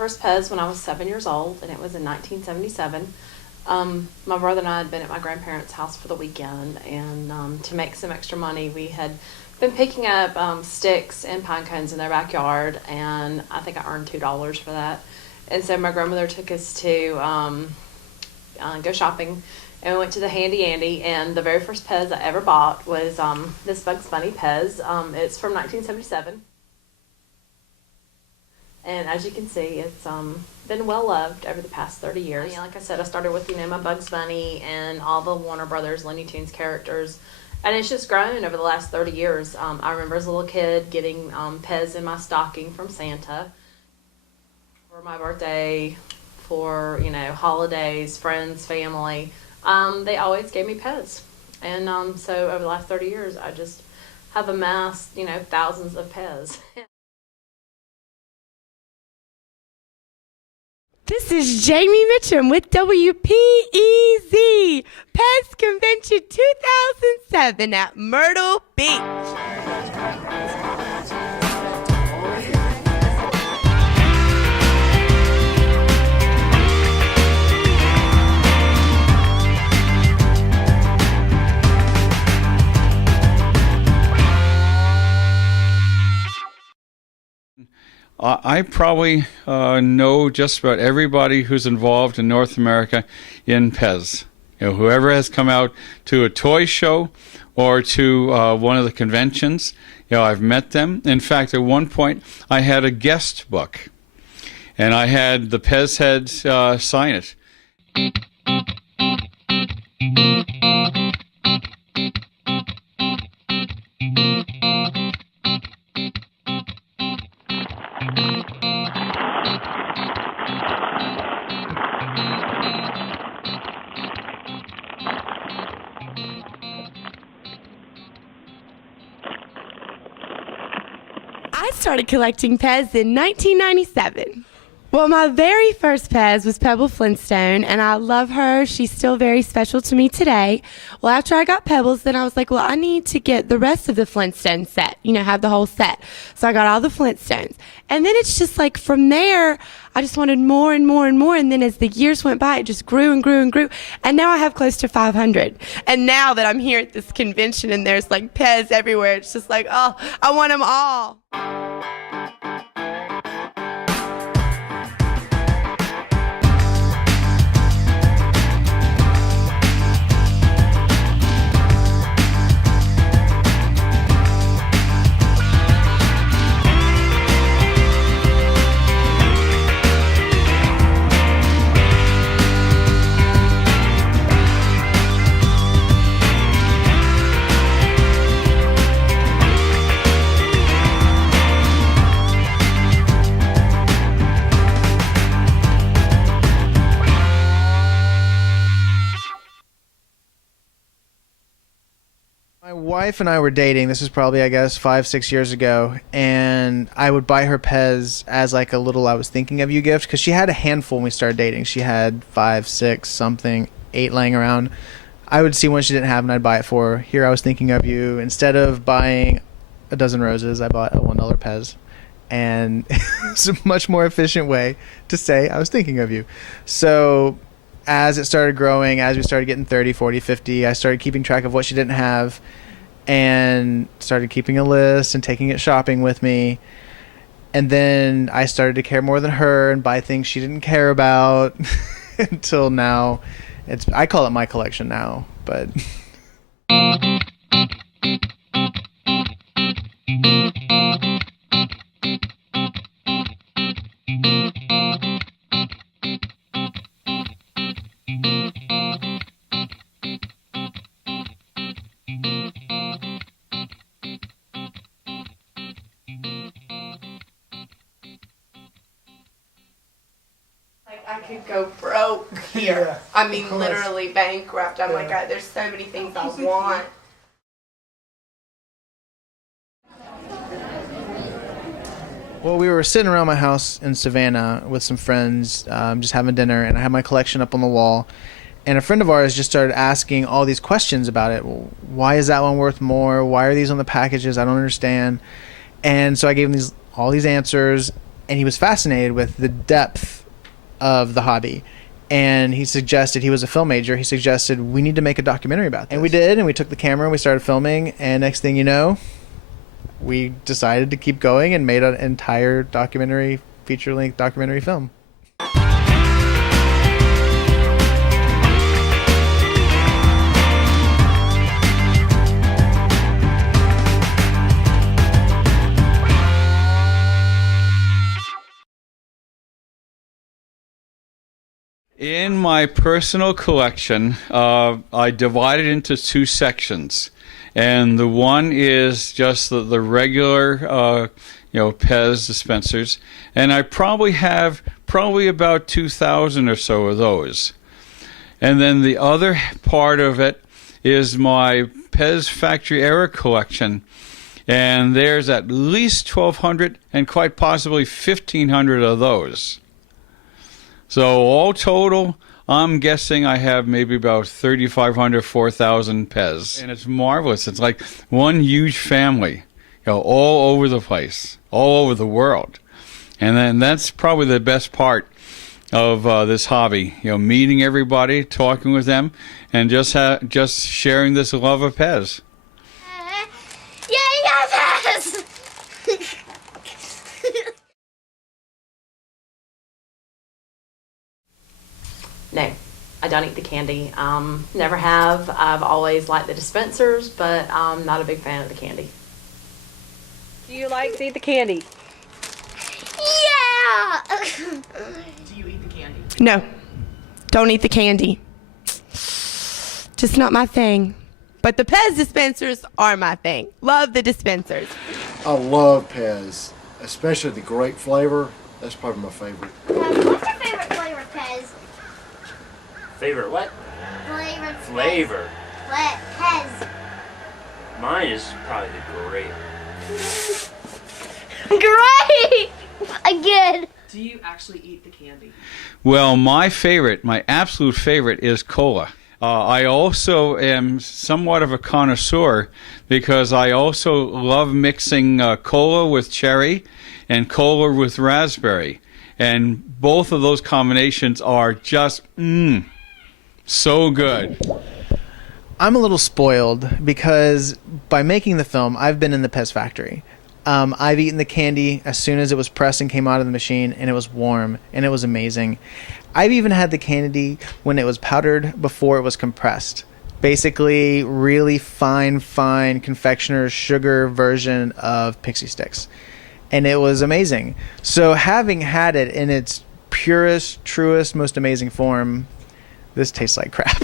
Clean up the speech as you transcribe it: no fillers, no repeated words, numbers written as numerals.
first Pez when I was 7 years old, and it was in 1977. My brother and I had been at my grandparents' house for the weekend, and to make some extra money, we had been picking up sticks and pine cones in their backyard, and I think I earned $2 for that. And so my grandmother took us to go shopping, and we went to the Handy Andy, and the very first Pez I ever bought was this Bugs Bunny Pez. It's from 1977. And as you can see, it's been well loved over the past 30 years. Like I said, I started with, my Bugs Bunny and all the Warner Brothers Looney Tunes characters. And it's just grown over the last 30 years. I remember as a little kid getting Pez in my stocking from Santa for my birthday, for, holidays, friends, family. They always gave me Pez. And so over the last 30 years, I just have amassed, thousands of Pez. This is Jamie Mitchum with WPEZ, Pez Convention 2007 at Myrtle Beach. I probably know just about everybody who's involved in North America in Pez. Whoever has come out to a toy show or to one of the conventions, I've met them. In fact, at one point, I had a guest book, and I had the Pez head sign it. I started collecting Pez in 1997. Well, my very first Pez was Pebble Flintstone, and I love her. She's still very special to me today. Well, after I got Pebbles, then I was like, well, I need to get the rest of the Flintstone set, have the whole set. So I got all the Flintstones. And then it's just like from there, I just wanted more and more and more. And then as the years went by, it just grew and grew and grew. And now I have close to 500. And now that I'm here at this convention and there's like Pez everywhere, it's just like, oh, I want them all. My wife and I were dating. This was probably, 5-6 years ago, and I would buy her Pez as like a little "I was thinking of you" gift because she had a handful when we started dating. She had 5, 6, something, 8 laying around. I would see one she didn't have, and I'd buy it for her. Here, I was thinking of you. Instead of buying a dozen roses, I bought a $1 Pez, and it's a much more efficient way to say I was thinking of you. So as it started growing, as we started getting 30, 40, 50, I started keeping track of what she didn't have and started keeping a list and taking it shopping with me. And then I started to care more than her and buy things she didn't care about until now. I call it my collection now, but... I could go broke here. Yeah, I mean, literally bankrupt. I'm like, there's so many things I want. Well, we were sitting around my house in Savannah with some friends, just having dinner, and I had my collection up on the wall. And a friend of ours just started asking all these questions about it. Well, why is that one worth more? Why are these on the packages? I don't understand. And so I gave him all these answers. and he was fascinated with the depth of the hobby. And he suggested, he was a film major, he suggested we need to make a documentary about this. And we did, and we took the camera and we started filming, and next thing you know, we decided to keep going and made an entire documentary, feature-length documentary film. In my personal collection, I divided into two sections, and the one is just the regular, Pez dispensers, and I probably have about 2,000 or so of those. And then the other part of it is my Pez factory era collection, and there's at least 1,200 and quite possibly 1,500 of those. So all total, I'm guessing I have maybe about 3,500, 4,000 Pez. And it's marvelous. It's like one huge family, all over the place, all over the world. And then that's probably the best part of this hobby, meeting everybody, talking with them, and just sharing this love of Pez. Yay, Pez! No, I don't eat the candy. Never have. I've always liked the dispensers, but I'm not a big fan of the candy. Do you like to eat the candy? Yeah! Do you eat the candy? No, don't eat the candy. Just not my thing. But the Pez dispensers are my thing. Love the dispensers. I love Pez, especially the grape flavor. That's probably my favorite. What's your favorite flavor, Pez? Favorite what? Flavor. Pez. Mine is probably the grape. Great! Again. Do you actually eat the candy? Well, my absolute favorite is cola. I also am somewhat of a connoisseur because I also love mixing cola with cherry and cola with raspberry. And both of those combinations are just, so good. I'm a little spoiled because by making the film, I've been in the Pez factory. I've eaten the candy as soon as it was pressed and came out of the machine, and it was warm, and it was amazing. I've even had the candy when it was powdered before it was compressed. Basically, really fine confectioner's sugar version of Pixie Sticks. And it was amazing. So having had it in its purest, truest, most amazing form, this tastes like crap.